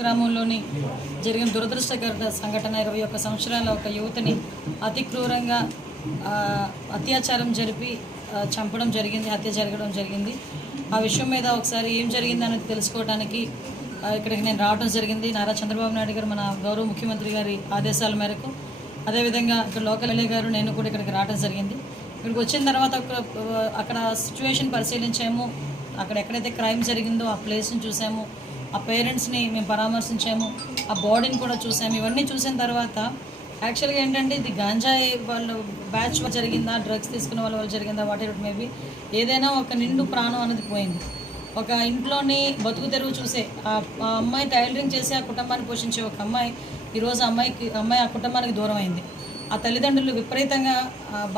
గ్రామంలోని జరిగిన దురదృష్టకర సంఘటన ఇరవై ఒక్క సంవత్సరాల ఒక యువతిని అతి క్రూరంగా అత్యాచారం జరిపి చంపడం జరిగింది హత్య జరగడం జరిగింది. ఆ విషయం మీద ఒకసారి ఏం జరిగింది అనేది తెలుసుకోవడానికి ఇక్కడికి నేను రావడం జరిగింది. నారా చంద్రబాబు నాయుడు గారు మన గౌరవ ముఖ్యమంత్రి గారి ఆదేశాల మేరకు. అదేవిధంగా ఇక్కడ లోకల్ ఎల్ఏ గారు నేను కూడా ఇక్కడికి రావడం జరిగింది. ఇక్కడికి వచ్చిన తర్వాత అక్కడ సిచ్యువేషన్ పరిశీలించాము. అక్కడ ఎక్కడైతే క్రైమ్ జరిగిందో ఆ ప్లేస్ని చూసాము. ఆ పేరెంట్స్ని మేము పరామర్శించాము ఆ బాడీని కూడా చూసాము. ఇవన్నీ చూసిన తర్వాత యాక్చువల్గా ఏంటంటే ఇది గాంజాయి వాళ్ళు బ్యాచ్ జరిగిందా డ్రగ్స్ తీసుకున్న వాళ్ళ వల్ల జరిగిందా వాట్ ఎవర్ మేబీ ఏదైనా ఒక నిండు ప్రాణం అనేది పోయింది. ఒక ఇంట్లోని బతుకు తెరువు చూసే ఆ అమ్మాయి టైలరింగ్ చేసి ఆ కుటుంబాన్ని పోషించే ఒక అమ్మాయి ఈరోజు అమ్మాయికి అమ్మాయి ఆ కుటుంబానికి దూరం అయింది ఆ తల్లిదండ్రులు విపరీతంగా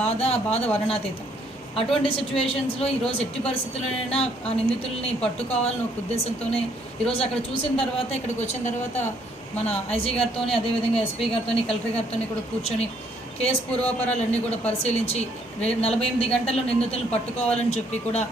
బాధ ఆ బాధ వర్ణాతీతం అటువంటి సిచ్యువేషన్స్లో ఈరోజు ఎట్టి పరిస్థితుల్లోనైనా ఆ నిందితుల్ని పట్టుకోవాలని ఒక ఉద్దేశంతోనే ఈరోజు అక్కడ చూసిన తర్వాత ఇక్కడికి వచ్చిన తర్వాత మన ఐజీ గారితోని అదేవిధంగా ఎస్పీ గారితోని కలెక్టర్ గారితోని కూడా కూర్చొని కేసు పూర్వాపరాలన్నీ కూడా పరిశీలించి రే నలభై ఎనిమిది గంటల్లో నిందితులను పట్టుకోవాలని చెప్పి కూడా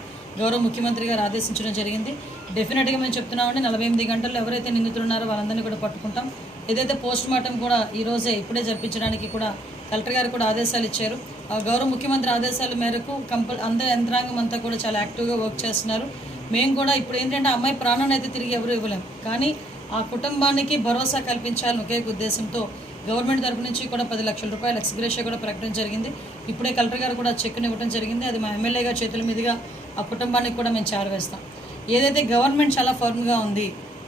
గౌరవ ముఖ్యమంత్రి గారు ఆదేశించడం జరిగింది. డెఫినెట్గా మేము చెప్తున్నామండి నలభై ఎనిమిది గంటల్లో ఎవరైతే నిందితులు ఉన్నారో వాళ్ళందరినీ కూడా పట్టుకుంటాం. ఏదైతే పోస్ట్ మార్టం కూడా ఈరోజే ఇప్పుడే జరిపించడానికి కూడా కలెక్టర్ గారు కూడా ఆదేశాలు ఇచ్చారు. గౌరవ ముఖ్యమంత్రి ఆదేశాల మేరకు కంపల్ అందరి యంత్రాంగం అంతా కూడా చాలా యాక్టివ్గా వర్క్ చేస్తున్నారు. మేము కూడా ఇప్పుడు ఏంటంటే ఆ అమ్మాయి ప్రాణాన్ని అయితే తిరిగి ఎవరు ఇవ్వలేము కానీ ఆ కుటుంబానికి భరోసా కల్పించాలని ఒకే ఉద్దేశంతో గవర్నమెంట్ తరపు నుంచి కూడా పది లక్షల రూపాయలు ఎక్స్గ్రేషియా కూడా ప్రకటించడం జరిగింది. ఇప్పుడే కలెక్టర్ గారు కూడా చెక్ని ఇవ్వడం జరిగింది. అది మా ఎమ్మెల్యే గారి చేతుల మీదుగా ఆ కుటుంబానికి కూడా మేము చేరవేస్తాం. ఏదైతే గవర్నమెంట్ చాలా ఫర్మ్గా ఉంది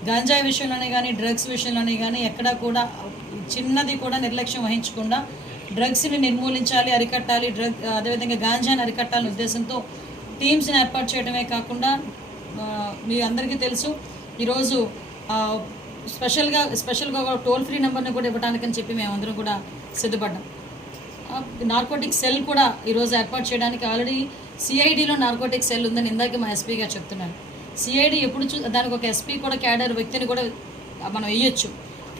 గాంజాయి విషయంలోనే కానీ డ్రగ్స్ విషయంలోనే కానీ ఎక్కడా కూడా చిన్నది కూడా నిర్లక్ష్యం వహించకుండా డ్రగ్స్ని నిర్మూలించాలి అరికట్టాలి డ్రగ్ అదేవిధంగా గాంజాని అరికట్టాలనే ఉద్దేశంతో టీమ్స్ని ఏర్పాటు చేయడమే కాకుండా మీ అందరికీ తెలుసు ఈరోజు స్పెషల్గా స్పెషల్గా ఒక టోల్ ఫ్రీ నెంబర్ని కూడా ఇవ్వడానికని చెప్పి మేమందరం కూడా సిద్ధపడ్డాం. నార్కోటిక్ సెల్ కూడా ఈరోజు ఏర్పాటు చేయడానికి ఆల్రెడీ సిఐడిలో నార్కోటిక్ సెల్ ఉందని ఇందాక మా ఎస్పీ గారు చెప్తున్నారు. సిఐడి ఎప్పుడు చూ దానికి ఒక ఎస్పీ కూడా క్యాడర్ వ్యక్తిని కూడా మనం వేయొచ్చు.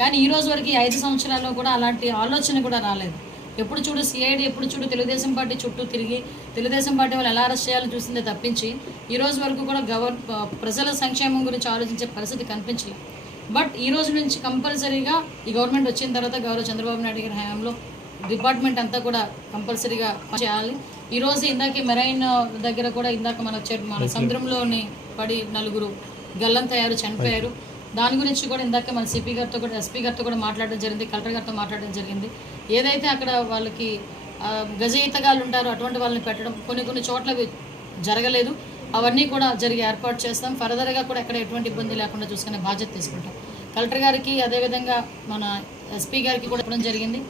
కానీ ఈ రోజు వరకు ఐదు సంవత్సరాల్లో కూడా అలాంటి ఆలోచన కూడా రాలేదు. ఎప్పుడు చూడు సిఐడి ఎప్పుడు చూడు తెలుగుదేశం పార్టీ చుట్టూ తిరిగి తెలుగుదేశం పార్టీ వాళ్ళు ఎలా అరెస్ట్ చేయాలని చూసిందే తప్పించి ఈ రోజు వరకు కూడా గవర్ ప్రజల సంక్షేమం గురించి ఆలోచించే పరిస్థితి కనిపించలేదు బట్ ఈ రోజు నుంచి కంపల్సరీగా ఈ గవర్నమెంట్ వచ్చిన తర్వాత గౌరవ చంద్రబాబు నాయుడు గారి హయాంలో డిపార్ట్మెంట్ అంతా కూడా కంపల్సరీగా చేయాలి. ఈ రోజు ఇందాక మెరైన్ దగ్గర కూడా ఇందాక మన మన సముద్రంలోని పడి నలుగురు గల్లంతయ్యారు చనిపోయారు. దాని గురించి కూడా ఇందాక మన సిపి గారితో కూడా ఎస్పీ గారితో కూడా మాట్లాడడం జరిగింది కలెక్టర్ గారితో మాట్లాడడం జరిగింది. ఏదైతే అక్కడ వాళ్ళకి ఆ, గజ ఈతగాళ్ళు ఉంటారో అటువంటి వాళ్ళని పెట్టడం కొన్ని కొన్ని చోట్ల జరగలేదు. అవన్నీ కూడా జరిగి ఏర్పాటు చేస్తాం. ఫర్దర్గా కూడా ఎక్కడ ఎటువంటి ఇబ్బంది లేకుండా చూసుకునే బాధ్యత తీసుకుంటాం. కలెక్టర్ గారికి అదేవిధంగా మన ఎస్పీ గారికి కూడా ఇవ్వడం జరిగింది.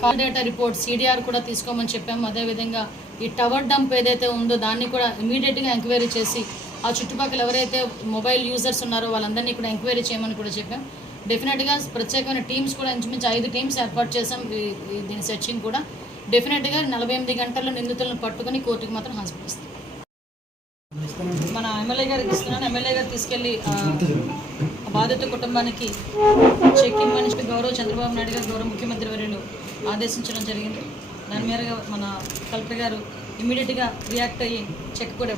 కాల్ డేటా రిపోర్ట్ సిడిఆర్ కూడా తీసుకోమని చెప్పాము. అదేవిధంగా ఈ టవర్ డంప్ ఏదైతే ఉందో దాన్ని కూడా ఇమీడియట్గా ఎంక్వైరీ చేసి ఆ చుట్టుపక్కల ఎవరైతే మొబైల్ యూజర్స్ ఉన్నారో వాళ్ళందరినీ కూడా ఎంక్వైరీ చేయమని కూడా చెప్పాం. డెఫినెట్గా ప్రత్యేకమైన టీమ్స్ కూడా ఇంచుమించు ఐదు టీమ్స్ ఏర్పాటు చేసాం దీని సెర్చింగ్ కూడా. డెఫినెట్గా నలభై ఎనిమిది గంటల్లో నిందితులను పట్టుకొని కోర్టుకి మాత్రం హాజరుపరుస్తాం. మన ఎమ్మెల్యే గారికి ఇస్తున్నాను. ఎమ్మెల్యే గారు తీసుకెళ్ళి ఆ, బాధిత కుటుంబానికి చెక్ ఇమ్మని చెప్పి గౌరవ చంద్రబాబు నాయుడు గారు గౌరవ ముఖ్యమంత్రి వర్యులు ఆదేశించడం జరిగింది. దాని మేరగా మన కలెక్టర్ గారు ఇమీడియట్గా రియాక్ట్ అయ్యి చెక్ కూడా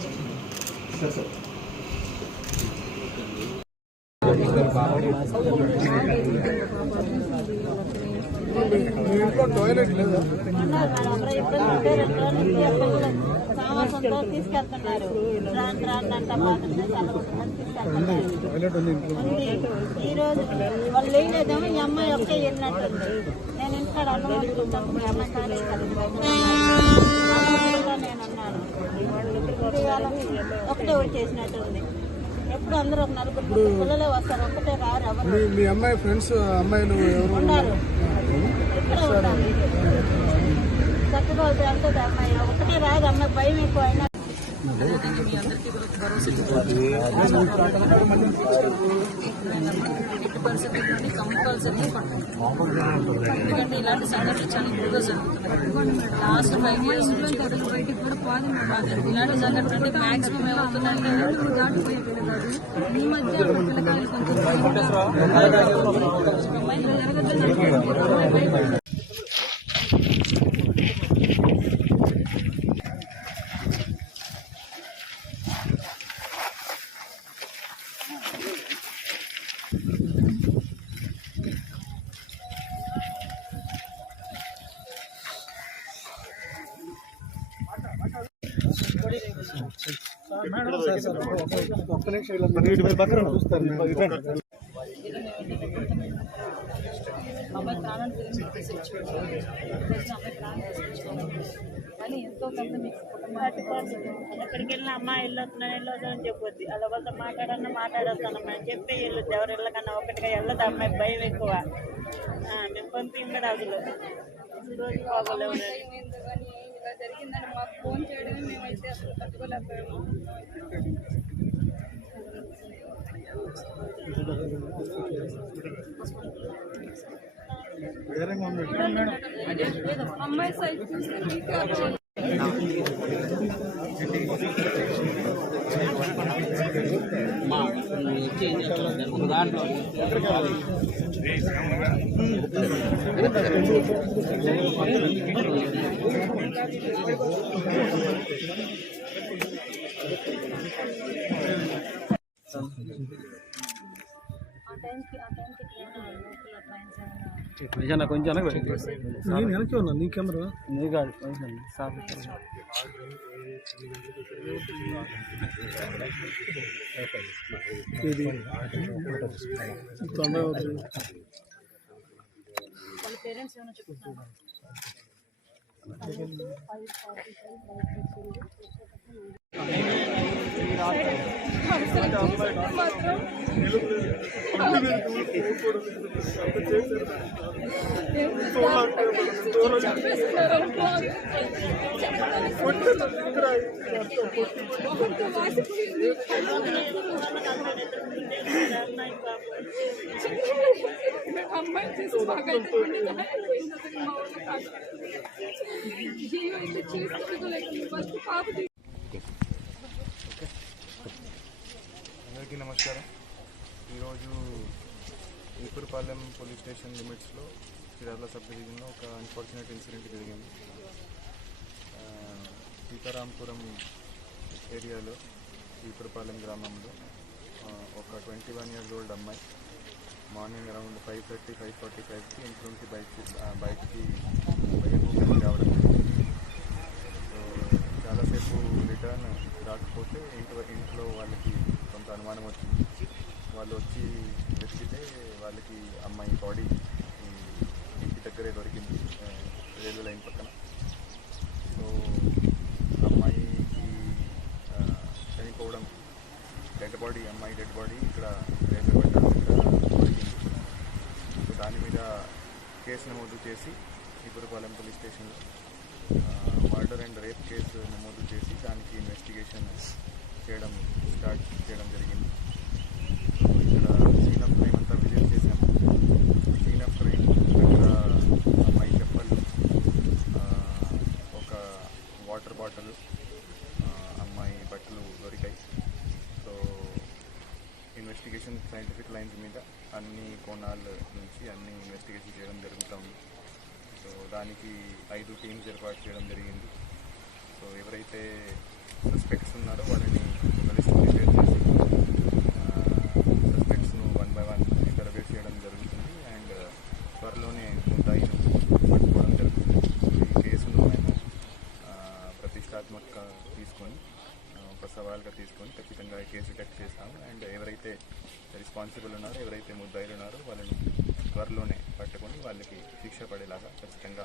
ఇవ్వడం తీసుకెళ్తున్నారు ఈ రోజు వాళ్ళు లేదేమో ఈ అమ్మాయి ఒకే వెళ్ళినట్టుంది నేను ఇంట్లో మీ అమ్మాయి ఇవాళ ఒకటే వచ్చేసినట్టుంది ఎప్పుడు అందరూ ఒక నలుగురు పిల్లలే వస్తారు ఒకటే రారు ఎవరు? మీ అమ్మాయి ఫ్రెండ్స్ అమ్మాయిలు ఉన్నారు? ఇక్కడ ఉన్నారు. చక్కగా వెళ్తుంది అమ్మాయి ఒకటే రాదు అమ్మాయి భయం ఎక్కువ అయినా ఎందుకంటే ఇలాంటి సంఘటనలు చాలా ఎక్కువగా లాస్ట్ ఫైవ్ ఇయర్స్ నుంచి బయటికి కూడా పోదు ఇలాంటి సంఘటనలు మాక్సిమం ఏమవుతుందంటే ఈ మధ్య పిల్లకాయలు కొంచెం అమ్మాయి ప్రాణాలు అమ్మాయి ప్రాణాలు తీసుకొచ్చుకోవాలి కానీ ఎంతో కొంత మీకు ఎక్కడికి వెళ్ళినా అమ్మ వెళ్ళొస్తున్నా వెళ్ళొద్దు అని చెప్పొద్ది అలా వాళ్ళతో మాట్లాడన్నా మాట్లాడొస్తానమ్మా అని చెప్పి వెళ్ళొద్దు ఎవరు? వెళ్ళకన్నా ఒకటిగా వెళ్ళదు అమ్మాయి భయం ఎక్కువ మేము పంపించడం అసలు రోజు బాగోలేవు జరిగిందని మాకు ఫోన్ చేయడమే మేమైతే అసలు తట్టుకోలేకపోయాము. అమ్మాయి సైడ్ చూస్తే ఒక దాంట్లో Thank you. కెమెరా నీ కాదు కొంచెం సార్ ఇది తొందర అవుతుంది వాళ్ళ పేరెంట్స్ ఏమైనా చెప్తున్నారు మాత్రం చంపేస్తున్నారు అనుకోవాలి. ఒకరితో వాసిపోయింది. మేము అమ్మాయి చేసి బాగా అయిపోయింది. అయిపోయింది అసలు మా వల్ల కాదు. జీవం ఇట్లా చేసుకోలేక ఫస్ట్ పాప అందరికీ నమస్కారం. ఈరోజు ఈపురపాలెం పోలీస్ స్టేషన్ లిమిట్స్లో చిరాల సబ్ డివిజన్లో ఒక అన్ఫార్చునేట్ ఇన్సిడెంట్ జరిగింది. సీతారాంపురం ఏరియాలో ఈపురపాలెం గ్రామంలో ఒక ట్వంటీ వన్ ఇయర్స్ ఓల్డ్ అమ్మాయి morning around five thirty five forty ఫైవ్కి ఇంట్లో నుంచి బైక్కి ఆ, బయటికి రావడం జరిగింది. సో చాలాసేపు రిటర్న్ రాకపోతే ఇంట్లో ఇంట్లో వాళ్ళకి అనుమానం వచ్చింది వాళ్ళు వచ్చి వెతికితే వాళ్ళకి అమ్మాయి బాడీ ఇంటి దగ్గరే దొరికింది రైల్వే లైన్ పక్కన. సో అమ్మాయికి చనిపోవడం డెడ్ బాడీ అమ్మాయి డెడ్ బాడీ ఇక్కడ రైల్వే పట్టాల దొరికింది. సో దాని మీద కేసు నమోదు చేసి ఇపురపాలెం పోలీస్ స్టేషన్లో మర్డర్ అండ్ రేప్ కేసు నమోదు చేసి దానికి ఇన్వెస్టిగేషన్ చేయడం స్టార్ట్ చేయడం జరిగింది. సో ఇక్కడ సీనప్ ఆఫ్ అంతా విజిట్ చేశాము. సీనప్ ఆఫ్ ఇక్కడ దగ్గర అమ్మాయి చెప్పలు ఒక వాటర్ బాటిల్ అమ్మాయి బట్టలు దొరికాయి. సో ఇన్వెస్టిగేషన్ సైంటిఫిక్ లైన్స్ మీద అన్ని కోణాల నుంచి అన్ని ఇన్వెస్టిగేషన్ చేయడం జరుగుతూ ఉంది. సో దానికి ఐదు టీమ్స్ ఏర్పాటు చేయడం జరిగింది. సో ఎవరైతే సస్పెక్ట్స్ ఉన్నారో. వాళ్ళని ఒక లిస్ట్ ప్రిపేర్ చేసి సస్పెక్ట్స్ను వన్ బై వన్ ఇంటర్వ్యూ చేయడం జరుగుతుంది. అండ్ త్వరలోనే ముద్దాయిను పట్టుకోవడం జరుగుతుంది. ఈ కేసును మేము ఆ, ప్రతిష్టాత్మక తీసుకొని ఒక సవాల్గా తీసుకొని ఖచ్చితంగా కేసు కట్ చేస్తాము. అండ్ ఎవరైతే రెస్పాన్సిబుల్ ఉన్నారో ఎవరైతే ముద్దాయిలు ఉన్నారో వాళ్ళని త్వరలోనే పట్టుకొని వాళ్ళకి శిక్ష పడేలాగా ఖచ్చితంగా